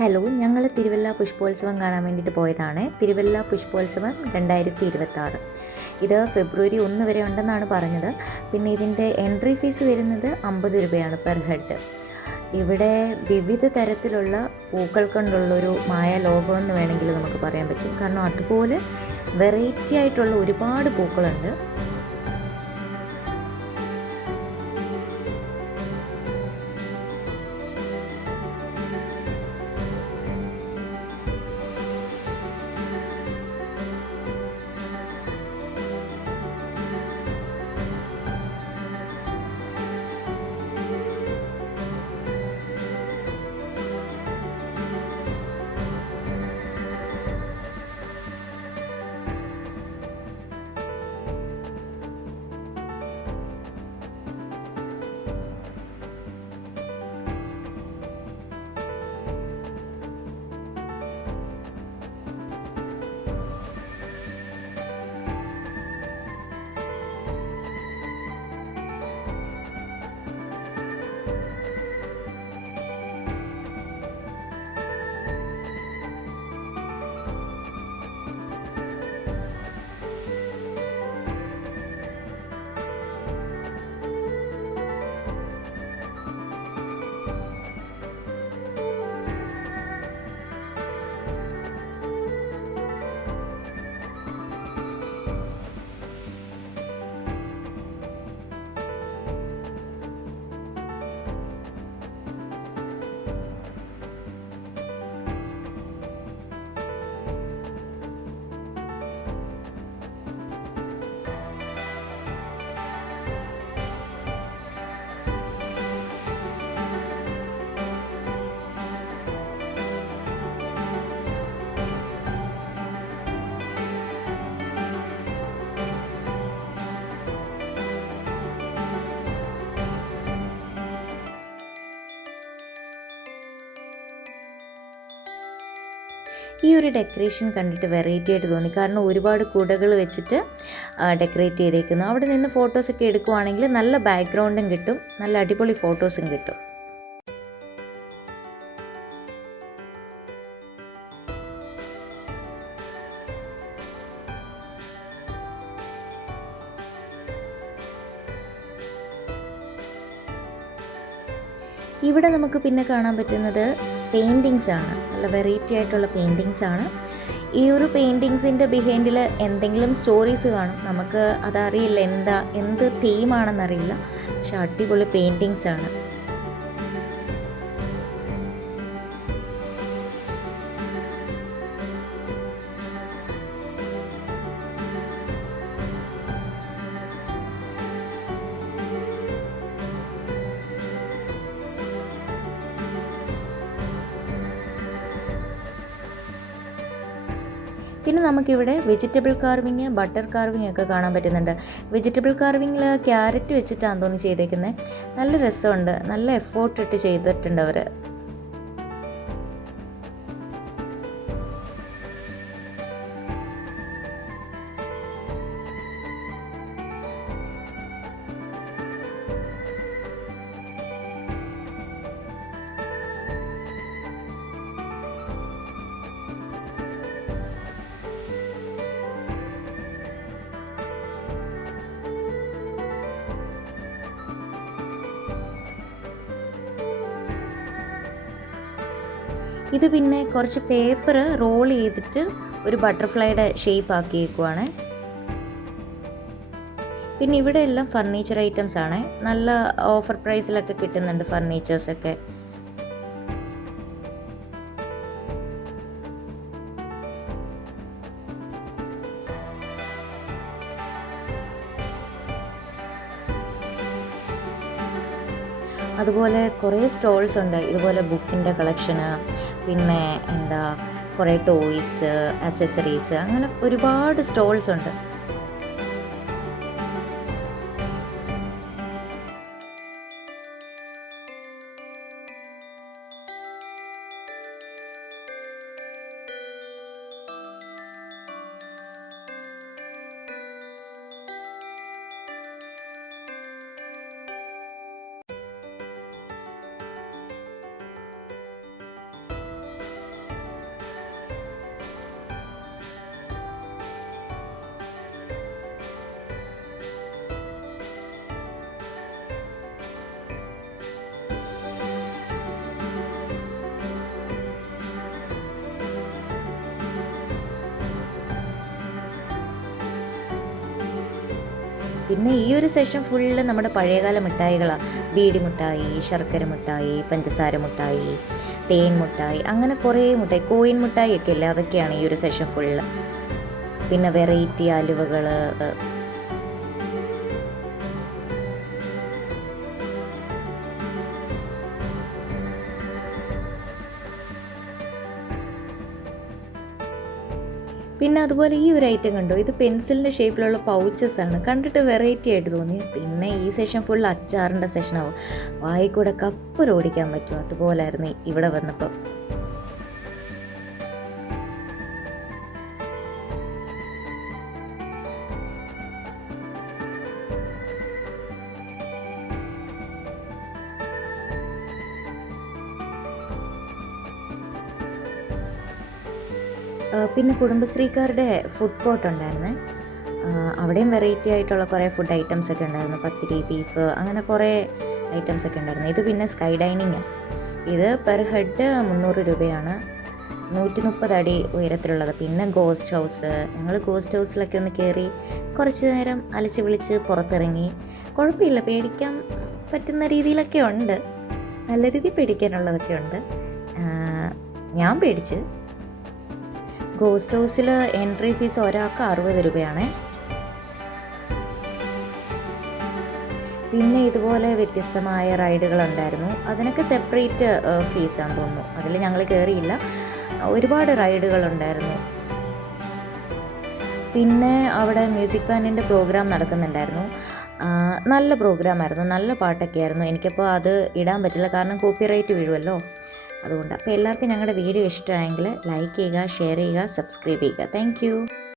Hello, ഞങ്ങൾ തിരുവല്ല പുഷ്പോത്സവം കാണാൻ വേണ്ടിയിട്ട് പോയതാണ്. തിരുവല്ല പുഷ്പോത്സവം 2026. ഇത് ഫെബ്രുവരി 1 വരെ ഉണ്ടെന്നാണ് പറഞ്ഞത്. പിന്നെ ഇതിൻ്റെ എൻട്രി ഫീസ് വരുന്നത് 50 രൂപയാണ് പെർ ഹെഡ്. ഇവിടെ വിവിധ തരത്തിലുള്ള പൂക്കൾ കൊണ്ടുള്ളൊരു മായ ലോകമെന്ന് വേണമെങ്കിൽ നമുക്ക് പറയാൻ പറ്റും. കാരണം അതുപോലെ വെറൈറ്റി ആയിട്ടുള്ള ഒരുപാട് പൂക്കളുണ്ട്. ഈ ഒരു ഡെക്കറേഷൻ കണ്ടിട്ട് വെറൈറ്റി ആയിട്ട് തോന്നി. കാരണം ഒരുപാട് കുടകൾ വെച്ചിട്ട് ഡെക്കറേറ്റ് ചെയ്തേക്കുന്നു. അവിടെ നിന്ന് ഫോട്ടോസൊക്കെ എടുക്കുവാണെങ്കിൽ നല്ല ബാക്ക്ഗ്രൗണ്ടും കിട്ടും, നല്ല അടിപൊളി ഫോട്ടോസും കിട്ടും. ഇവിടെ നമുക്ക് പിന്നെ കാണാൻ പറ്റുന്നത് പെയിൻറ്റിങ്സ് ആണ്. നല്ല വെറൈറ്റി ആയിട്ടുള്ള പെയിൻറ്റിങ്സ് ആണ്. ഈ ഒരു പെയിൻറ്റിങ്സിൻ്റെ ബിഹൈൻഡിൽ എന്തെങ്കിലും സ്റ്റോറീസ് കാണും. നമുക്ക് അതറിയില്ല, എന്ത് തീമാണെന്നറിയില്ല. പക്ഷെ അടിപൊളി പെയിൻറ്റിങ്സ് ആണ്. പിന്നെ നമുക്കിവിടെ വെജിറ്റബിൾ കാർവിങ്, ബട്ടർ കാർവിങ് ഒക്കെ കാണാൻ പറ്റുന്നുണ്ട്. വെജിറ്റബിൾ കാർവിങ്ങിൽ ക്യാരറ്റ് വെച്ചിട്ടാണ് തോന്നി ചെയ്തേക്കുന്നത്. നല്ല രസമുണ്ട്, നല്ല എഫേർട്ട് ഇട്ട് ചെയ്തിട്ടുണ്ട് അവർ. ഇത് പിന്നെ കുറച്ച് പേപ്പർ റോൾ ചെയ്തിട്ട് ഒരു ബട്ടർഫ്ലൈയുടെ ഷേപ്പ് ആക്കിയേക്കുവാണ്. പിന്നെ ഇവിടെ എല്ലാം ഫർണിച്ചർ ഐറ്റംസ് ആണ്. നല്ല ഓഫർ പ്രൈസിലൊക്കെ കിട്ടുന്നുണ്ട് ഫർണിച്ചേഴ്സൊക്കെ. അതുപോലെ കുറേ സ്റ്റോൾസ് ഉണ്ട്. ഇതുപോലെ ബുക്കിൻ്റെ കളക്ഷന്, പിന്നെ കുറേ ടോയ്സ്, അക്സസറീസ്, അങ്ങനെ ഒരുപാട് സ്റ്റോൾസ് ഉണ്ട്. പിന്നെ ഈ ഒരു സെഷൻ ഫുള്ള് നമ്മുടെ പഴയകാല മിഠായികളാണ്. ബീഡി മിഠായി, ശർക്കര മിഠായി, പഞ്ചസാര മിഠായി, തേൻ മിഠായി, അങ്ങനെ കുറേ മിഠായി, കോയിൻ മിഠായി ഒക്കെ അല്ലേ, അതൊക്കെയാണ് ഈ ഒരു സെഷൻ ഫുള്ള്. പിന്നെ വെറൈറ്റി അലുവകൾ. പിന്നെ അതുപോലെ ഈ ഒരു ഐറ്റം കണ്ടോ, ഇത് പെൻസിലിൻ്റെ ഷേപ്പിലുള്ള പൗച്ചസ് ആണ്. കണ്ടിട്ട് വെറൈറ്റി ആയിട്ട് തോന്നി. പിന്നെ ഈ സെഷൻ ഫുൾ അച്ചാറിൻ്റെ സെഷനാവും. വായിൽ കൂടെ കപ്പൽ ഓടിക്കാൻ പറ്റും, അതുപോലായിരുന്നു ഇവിടെ വന്നപ്പോൾ. പിന്നെ കുടുംബശ്രീക്കാരുടെ ഫുഡ് കോർട്ട് ഉണ്ടായിരുന്നേ. അവിടെയും വെറൈറ്റി ആയിട്ടുള്ള കുറേ ഫുഡ് ഐറ്റംസ് ഒക്കെ ഉണ്ടായിരുന്നു. പത്തിരി, ബീഫ്, അങ്ങനെ കുറേ ഐറ്റംസ് ഒക്കെ ഉണ്ടായിരുന്നു. ഇത് പിന്നെ സ്കൈ ഡൈനിങ്. ഇത് പെർ ഹെഡ് 300 രൂപയാണ്. 130 അടി ഉയരത്തിലുള്ളത്. പിന്നെ ഗോസ്റ്റ് ഹൗസ്. ഞങ്ങൾ ഗോസ്റ്റ് ഹൗസിലൊക്കെ ഒന്ന് കയറി കുറച്ച് നേരം അലച്ച് വിളിച്ച് പുറത്തിറങ്ങി. കുഴപ്പമില്ല, പേടിക്കാൻ പറ്റുന്ന രീതിയിലൊക്കെ ഉണ്ട്. നല്ല രീതിയിൽ പേടിക്കാനുള്ളതൊക്കെ ഉണ്ട്. ഞാൻ പേടിച്ച്. ഗോസ്റ്റ് ഹൗസിൽ എൻട്രി ഫീസ് ഒരാൾക്ക് 60 രൂപയാണ്. പിന്നെ ഇതുപോലെ വ്യത്യസ്തമായ റൈഡുകളുണ്ടായിരുന്നു. അതിനൊക്കെ സെപ്പറേറ്റ് ഫീസാണെന്ന് തോന്നുന്നു. അതിൽ ഞങ്ങൾ കയറിയില്ല. ഒരുപാട് റൈഡുകളുണ്ടായിരുന്നു. പിന്നെ അവിടെ മ്യൂസിക് ബാൻഡിൻ്റെ പ്രോഗ്രാം നടക്കുന്നുണ്ടായിരുന്നു. നല്ല പ്രോഗ്രാമായിരുന്നു, നല്ല പാട്ടൊക്കെ ആയിരുന്നു. എനിക്കപ്പോൾ അത് ഇടാൻ പറ്റില്ല, കാരണം കോപ്പിറൈറ്റ് വീഴുമല്ലോ, അതുകൊണ്ട്. അപ്പോൾ എല്ലാവർക്കും ഞങ്ങളുടെ വീഡിയോ ഇഷ്ടമായെങ്കിൽ ലൈക്ക് ചെയ്യുക, ഷെയർ ചെയ്യുക, സബ്സ്ക്രൈബ് ചെയ്യുക. താങ്ക്